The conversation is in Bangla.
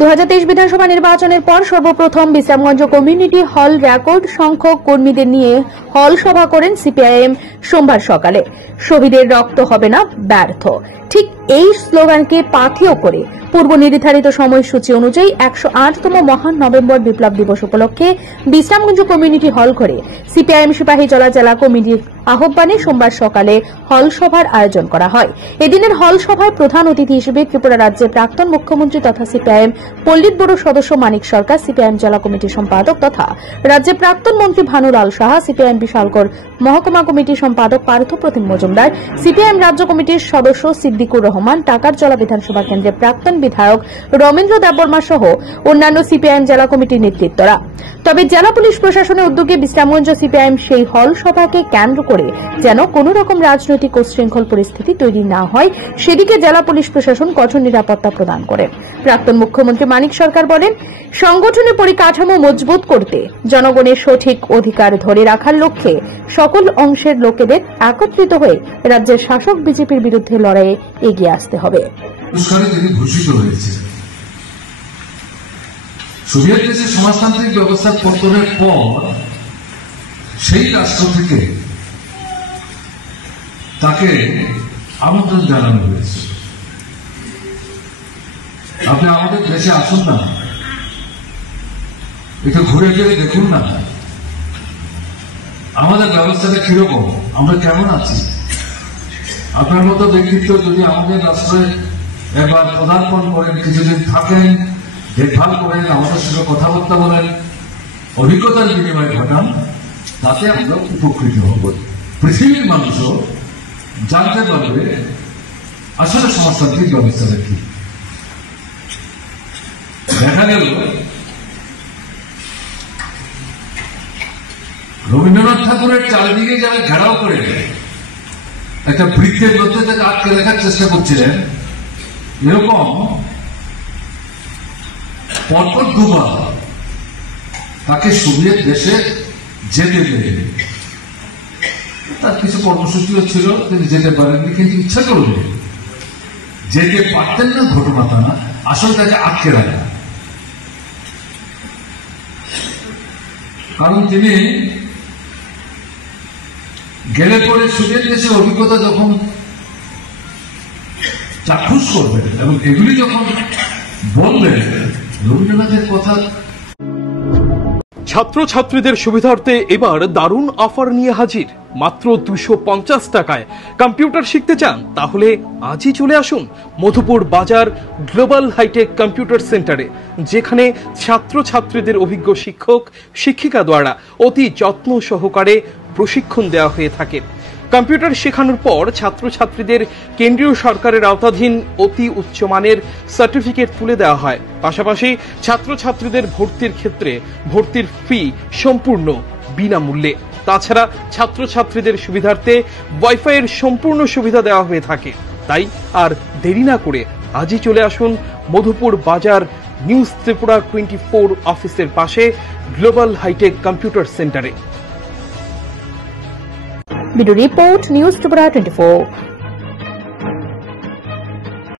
2023 বিধানসভা নির্বাচনের পর সর্বপ্রথম বিশ্রামগঞ্জ কমিউনিটি হল রেকর্ড সংখ্যক কর্মীদের নিয়ে হল সভা করেন সিপিআইএম সোমবার সকালে। শহীদের রক্ত হবে না ব্যর্থ, ঠিক এই স্লোগানকে পাথেয় করে পূর্ব নির্ধারিত সময়সূচি অনুযায়ী 108তম মহান নভেম্বর বিপ্লব দিবস উপলক্ষে বিশ্রামগঞ্জ কমিউনিটি হল ঘরে সিপিআইএম সিপাহীজলা জেলা কমিটির আহ্বানে সোমবার সকালে হল সভার আয়োজন করা হয়। এদিনের হল সভায় প্রধান অতিথি হিসেবে ত্রিপুরা রাজ্যের প্রাক্তন মুখ্যমন্ত্রী তথা সিপিআইএম পল্লিত ব্যুরো সদস্য মানিক সরকার, সিপিআইএম জেলা কমিটির সম্পাদক তথা রাজ্যের প্রাক্তন মন্ত্রী ভানুলাল সাহা, সিপিআইএম বিশালগড় মহকুমা কমিটির সম্পাদক পার্থ প্রতিম মজুমদার, সিপিআইএম রাজ্য কমিটির সদস্য সিদ্দিকুর রহমান, টাকারজলা বিধানসভা কেন্দ্রের প্রাক্তন বিধায়ক রমেন্দ্র দেববর্মা সহ অন্যান্য সিপিআইএম জেলা কমিটির নেতৃত্বরা। তবে জেলা পুলিশ প্রশাসনের উদ্যোগে বিশ্রামগঞ্জ সিপিআইএম সেই হল সভাকে কেন্দ্র করে যেন কোন রকম রাজনৈতিক উচ্ছৃঙ্খল পরিস্থিতি তৈরি না হয় সেদিকে জেলা পুলিশ প্রশাসন কঠোর নিরাপত্তা প্রদান করে। প্রাক্তন মুখ্যমন্ত্রী মানিক সরকার বলেন, সংগঠনের পরিকাঠামো মজবুত করতে জনগণের সঠিক অধিকার ধরে রাখার লক্ষ্যে সকল অংশের লোকেদের একত্রিত হয়ে রাজ্যের শাসক বিজেপির বিরুদ্ধে লড়াইয়ে এগিয়ে আসতে হবে। সোভিয়েত দেশের সমাজতান্ত্রিক ব্যবস্থার পতনের পর সেই রাষ্ট্র থেকে তাকে আমন্ত্রণ জানানো হয়েছে, আপনি আমাদের দেশে আসুন না, একটু ঘুরে ফিরে দেখুন না আমাদের ব্যবস্থাটা কিরকম, আমরা কেমন আছি। আপনার মতো ব্যক্তিত্ব যদি আমাদের রাষ্ট্রে একবার পদার্পণ করেন, কিছুদিন থাকেন, দেখভাল করেন, আমাদের সঙ্গে কথাবার্তা বলেন, অভিজ্ঞতার বিনিময় ঘটান, তাতে আমরা উপকৃত হব। পৃথিবীর মানুষও জানতে পারবে আসলে সমাজতান্ত্রিক ব্যবস্থাটা কি। দেখা গেল রবীন্দ্রনাথ ঠাকুরের চারিদিকে যারা ঘেরাও করে একটা বৃত্তের মধ্যে থেকে আটকে রাখার চেষ্টা করছিলেন, এরকম পরপর দুবার তাকে সোভিয়েত দেশে যেতে দেবে। তার কিছু কর্মসূচিও ছিল, তিনি যেতে পারেননি, কিন্তু ইচ্ছা করলে যেতে পারতেন না ঘটনা তা না, আসলে তাকে আটকে রাখা। কারণ তিনি গেলে পরে সোভিয়েত দেশের অভিজ্ঞতা যখন চাক্ষুষ করবেন এবং এগুলি যখন বলবেন, রবীন্দ্রনাথের কথা। ছাত্রছাত্রীদের সুবিধার্থে এবার দারুণ অফার নিয়ে হাজির। মাত্র 250 টাকায় কম্পিউটার শিখতে চান? তাহলে আজই চলে আসুন মধুপুর বাজার গ্লোবাল হাইটেক কম্পিউটার সেন্টারে, যেখানে ছাত্রছাত্রীদের অভিজ্ঞ শিক্ষক শিক্ষিকা দ্বারা অতি যত্ন সহকারে প্রশিক্ষণ দেওয়া হয়ে থাকে। কম্পিউটার শেখানোর পর ছাত্রছাত্রীদের কেন্দ্রীয় সরকারের আওতাধীন অতি উচ্চমানের সার্টিফিকেট তুলে দেওয়া হয়। পাশাপাশি ছাত্রছাত্রীদের ভর্তির ক্ষেত্রে ভর্তির ফি সম্পূর্ণ বিনামূল্যে। তাছাড়া ছাত্রছাত্রীদের সুবিধার্থে ওয়াইফাইয়ের সম্পূর্ণ সুবিধা দেওয়া হয়ে থাকে। তাই আর দেরি না করে আজই চলে আসুন মধুপুর বাজার নিউজ ত্রিপুরা 24 অফিসের পাশে গ্লোবাল হাইটেক কম্পিউটার সেন্টারে। Video report news Tripura 24।